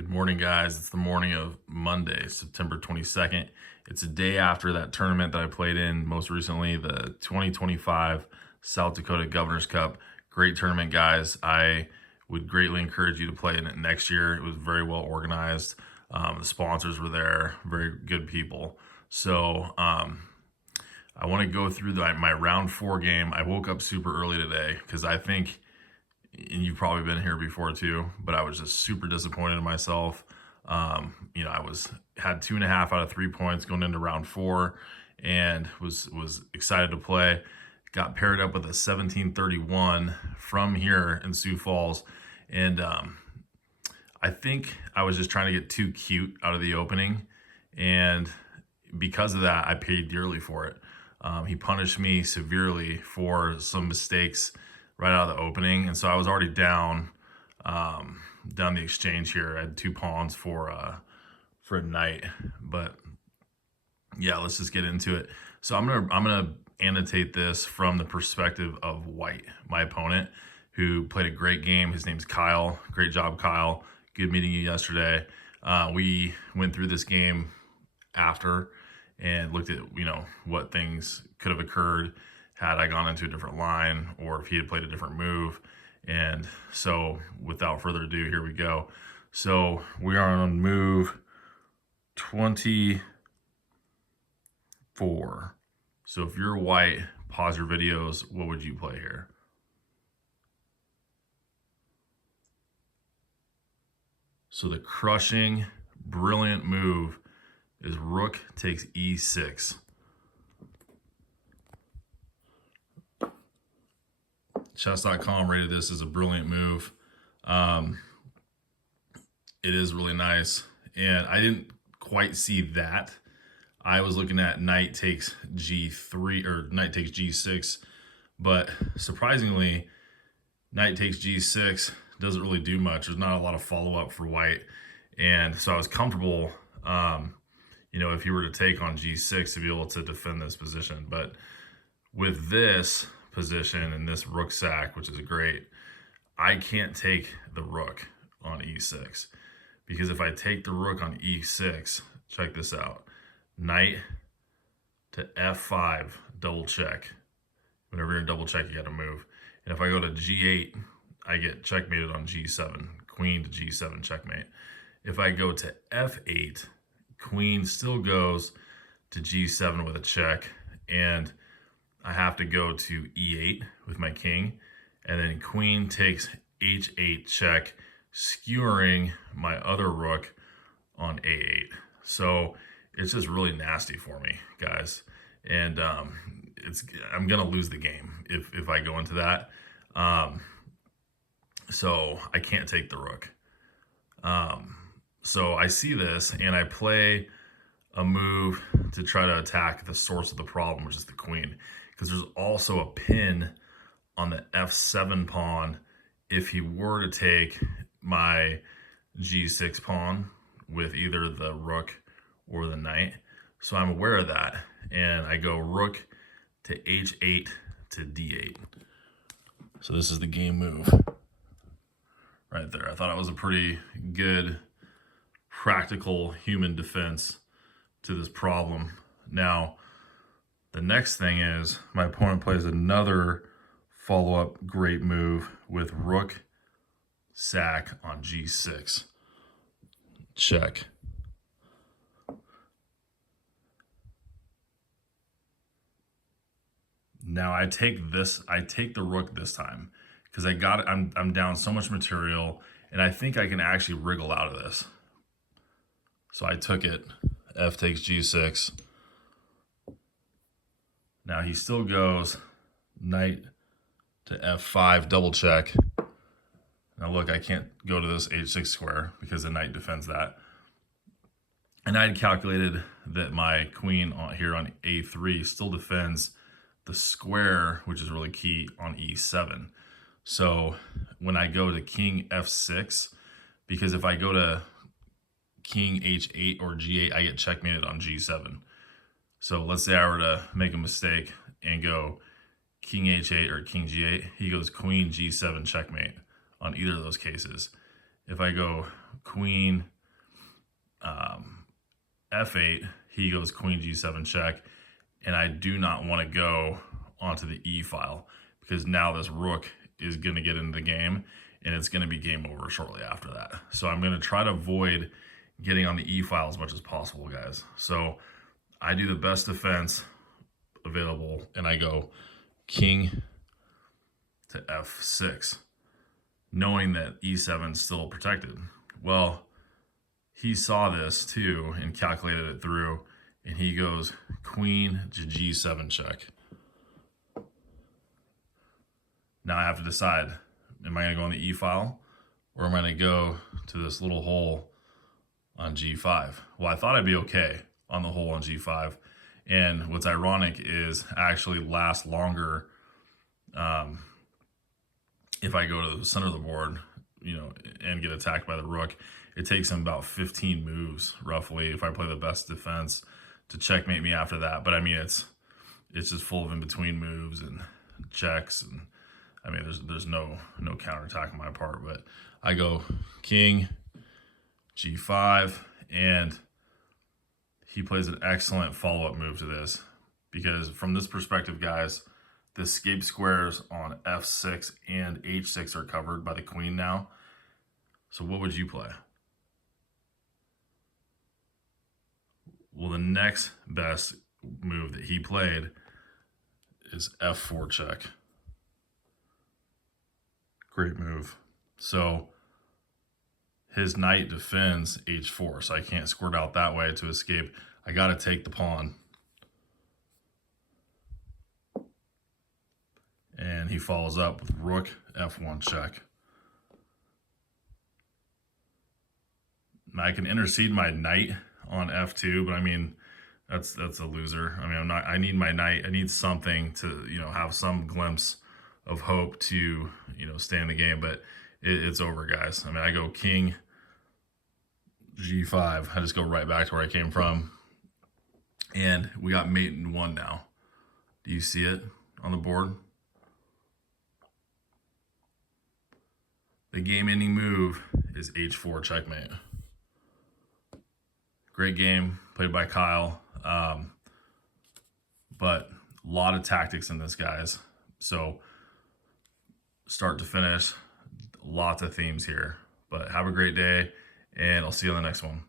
Good morning, guys. It's the morning of Monday, September 22nd. It's a day after that tournament that I played in most recently, the 2025 South Dakota Governor's Cup. Great tournament, guys. I would greatly encourage you to play in it next year. It was very well organized. The sponsors were there, very good people. So I want to go through my round 4 game. I woke up super early today because I think, and you've probably been here before too, but I was just super disappointed in myself. I had 2.5 out of 3 points going into round 4, and was excited to play. Got paired up with a 1731 from here in Sioux Falls, and I think I was just trying to get too cute out of the opening, and because of that, I paid dearly for it. He punished me severely for some mistakes right out of the opening, and so I was already down the exchange here. I had 2 pawns for a knight, but yeah, let's just get into it. So I'm gonna annotate this from the perspective of White, my opponent, who played a great game. His name's Kyle. Great job, Kyle. Good meeting you yesterday. We went through this game after and looked at what things could have occurred had I gone into a different line, or if he had played a different move. And so without further ado, here we go. So we are on move 24. So if you're White, pause your videos. What would you play here? So the crushing, brilliant move is rook takes e6. Chess.com rated this as a brilliant move. It is really nice, and I didn't quite see that. I was looking at knight takes g3 or knight takes g6, but surprisingly, knight takes g6 doesn't really do much. There's not a lot of follow-up for White, and so I was comfortable, if he were to take on g6 to be able to defend this position. But with this position and this rook sack, which is great, I can't take the rook on e6, because if I take the rook on e6, check this out, knight to f5, double check. Whenever you're in double check, you got to move. And if I go to g8, I get checkmated on g7, queen to g7 checkmate. If I go to f8, queen still goes to g7 with a check, and I have to go to e8 with my king, and then queen takes h8 check, skewering my other rook on a8. So it's just really nasty for me, guys. And I'm gonna lose the game if I go into that. So I can't take the rook. So I see this and I play a move to try to attack the source of the problem, which is the queen, because there's also a pin on the f7 pawn if he were to take my g6 pawn with either the rook or the knight. So I'm aware of that, and I go rook to h8 to d8. So this is the game move right there. I thought it was a pretty good practical human defense to this problem. Now, the next thing is my opponent plays another follow-up great move with rook sack on g6. Check. Now I take the rook this time because I'm down so much material, and I think I can actually wriggle out of this. So I took it. F takes g6. Now he still goes knight to f5, double check. Now look, I can't go to this h6 square because the knight defends that. And I had calculated that my queen here on a3 still defends the square, which is really key, on e7. So when I go to king f6, because if I go to king h8 or g8, I get checkmated on g7. So let's say I were to make a mistake and go king h8 or king g8, he goes queen g7 checkmate on either of those cases. if I go queen f8, he goes queen g7 check, and I do not want to go onto the e file because now this rook is going to get into the game and it's going to be game over shortly after that. So I'm going to try to avoid getting on the e file as much as possible, guys. So I do the best defense available and I go king to f6, knowing that e7 is still protected. Well, he saw this too and calculated it through, and he goes queen to g7 check. Now I have to decide, am I going to go on the e file or am I going to go to this little hole on g5? Well, I thought I'd be okay on the hole on g5. And what's ironic is actually lasts longer if I go to the center of the board, and get attacked by the rook. It takes him about 15 moves roughly if I play the best defense to checkmate me after that. But I mean, it's just full of in between moves and checks, and I mean, there's no counterattack on my part. But I go king g5, and he plays an excellent follow-up move to this, because from this perspective, guys, the escape squares on f6 and h6 are covered by the queen now. So what would you play? Well, the next best move that he played is f4 check. Great move. So his knight defends h4, so I can't squirt out that way to escape. I got to take the pawn. And he follows up with rook f1 check. I can intercede my knight on f2, but I mean, that's a loser. I mean, I need my knight. I need something to, have some glimpse of hope to, stay in the game, but it's over, guys. I mean, I go king g5. I just go right back to where I came from. And we got mate in one now. Do you see it on the board? The game-ending move is h4 checkmate. Great game played by Kyle, but a lot of tactics in this, guys. So start to finish, lots of themes here. But have a great day, and I'll see you on the next one.